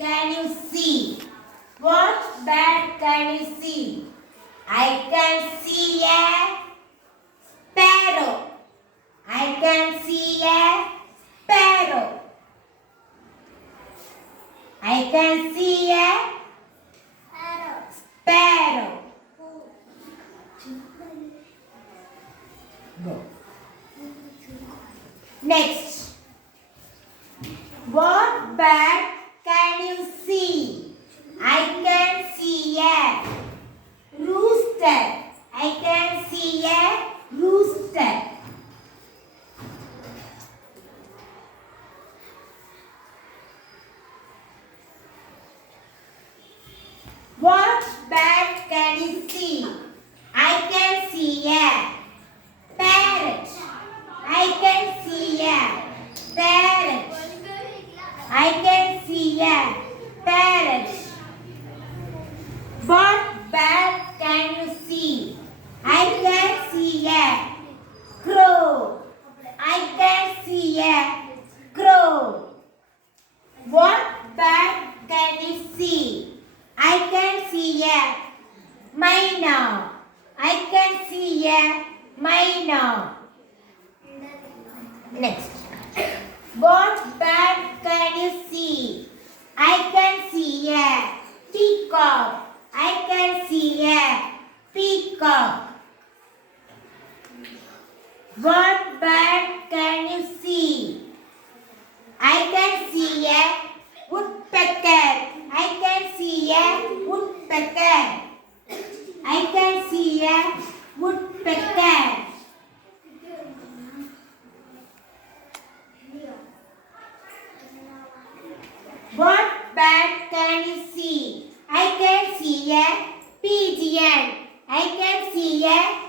can you see? What bird can you see? I can see a sparrow. I can see a sparrow. I can see a sparrow. Go. Next. What bird can you see? I can see a rooster. I can see a rooster. What bird can you see? I can see a parrot. I can see a parrot. I can see a parrot. What bird can you see? I can see a crow. I can see a crow. What bird can you see? I can see a myna. I can see a myna. Next. What bird can you see? I can see a peacock. I can see a peacock. What bird can you see? I can see a woodpecker. I can see a woodpecker. I can see a woodpecker. What bird can you see? I can see a pigeon. I can see a